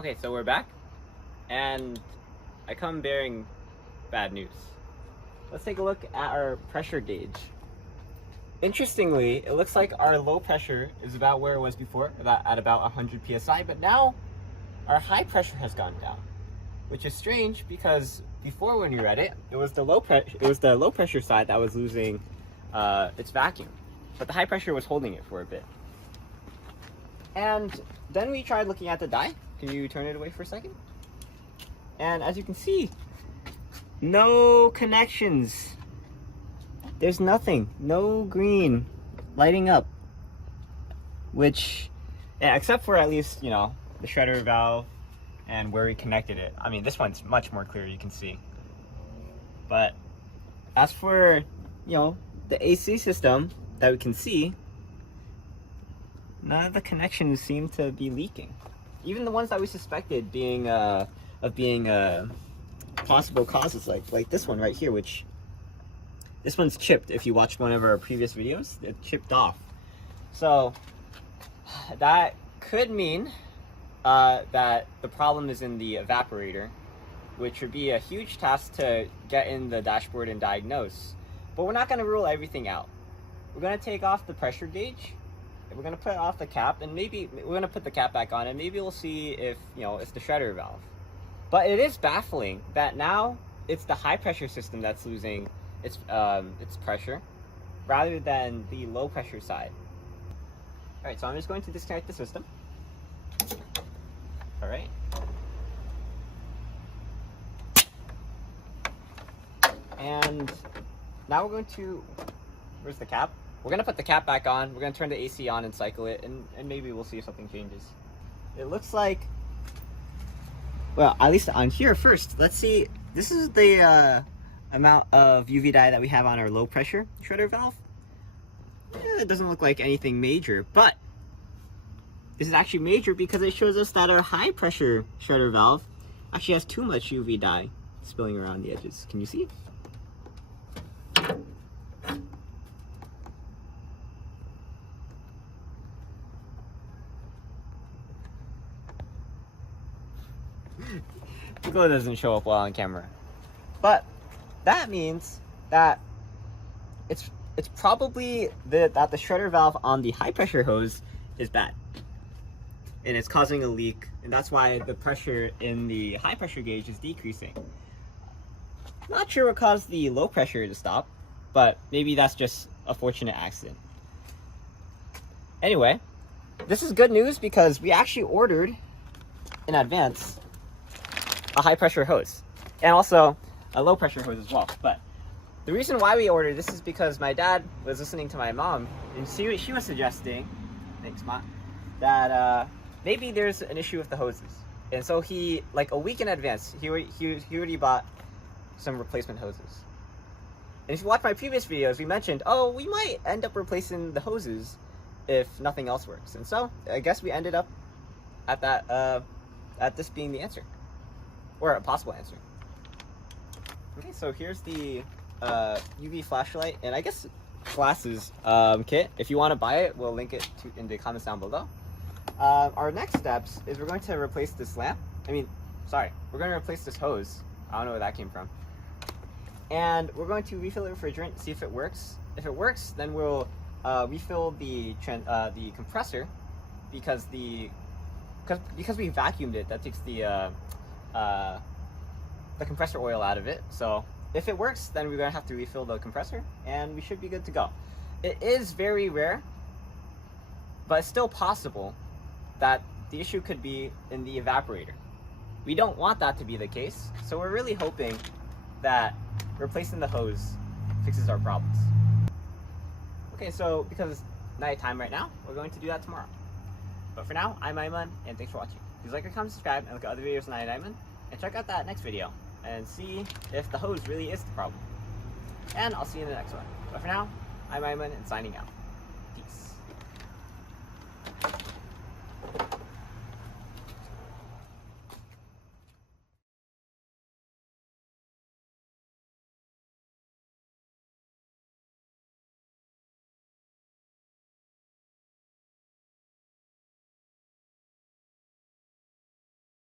Okay, so we're back, and I come bearing bad news. Let's take a look at our pressure gauge. Interestingly, it looks like our low pressure is about where it was before, at about 100 psi, but now our high pressure has gone down, which is strange because before when we read it, it was the low pressure side that was losing its vacuum, but the high pressure was holding it for a bit. And then we tried looking at the dye. Can you turn it away for a second? And as you can see, no connections. There's nothing, no green lighting up. Which, yeah, except for at least, you know, the shredder valve and where we connected it. I mean, this one's much more clear, you can see. But as for, you know, the AC system that we can see, none of the connections seem to be leaking. Even the ones that we suspected being possible causes, like this one right here, which this one's chipped. If you watched one of our previous videos, it chipped off. So that could mean that the problem is in the evaporator, which would be a huge task to get in the dashboard and diagnose. But we're not going to rule everything out. We're going to take off the pressure gauge. We're going to put off the cap, and maybe we're going to put the cap back on, and maybe we'll see if, you know, it's the shredder valve. But it is baffling that now it's the high pressure system that's losing its pressure rather than the low pressure side. All right, so I'm just going to disconnect the system. All right. And now we're going to, where's the cap? We're going to put the cap back on, we're going to turn the AC on and cycle it, and maybe we'll see if something changes. It looks like, well, at least on here first, let's see, this is the amount of UV dye that we have on our low pressure shredder valve. It doesn't look like anything major, but this is actually major because it shows us that our high pressure shredder valve actually has too much UV dye spilling around the edges. Can you see? The glow doesn't show up well on camera, but that means that it's probably that the shredder valve on the high pressure hose is bad, and it's causing a leak, and that's why the pressure in the high pressure gauge is decreasing. Not sure what caused the low pressure to stop, but maybe that's just a fortunate accident. Anyway, this is good news because we actually ordered in advance a high pressure hose and also a low pressure hose as well. But the reason why we ordered this is because my dad was listening to my mom, and she was suggesting, thanks Mom, that maybe there's an issue with the hoses. And so he, like a week in advance, he already bought some replacement hoses. And if you watch my previous videos, we mentioned, oh, we might end up replacing the hoses if nothing else works. And so I guess we ended up at that at this being the answer, or a possible answer. Okay, so here's the UV flashlight and I guess glasses kit. If you want to buy it, we'll link it in the comments down below. Our next steps is we're going to replace this lamp. We're going to replace this hose. I don't know where that came from. And we're going to refill the refrigerant, see if it works. If it works, then we'll refill the compressor because we vacuumed it. That takes the compressor oil out of it. So if it works, then we're gonna have to refill the compressor and we should be good to go. It is very rare, but it's still possible that the issue could be in the evaporator. We don't want that to be the case, so we're really hoping that replacing the hose fixes our problems. Okay, so because it's nighttime right now, we're going to do that tomorrow. But for now, I'm Aiman, and thanks for watching. Please like, comment, subscribe, and look at other videos on EyeOnAiman, and check out that next video and see if the hose really is the problem. And I'll see you in the next one. But for now, I'm Aiman and signing out.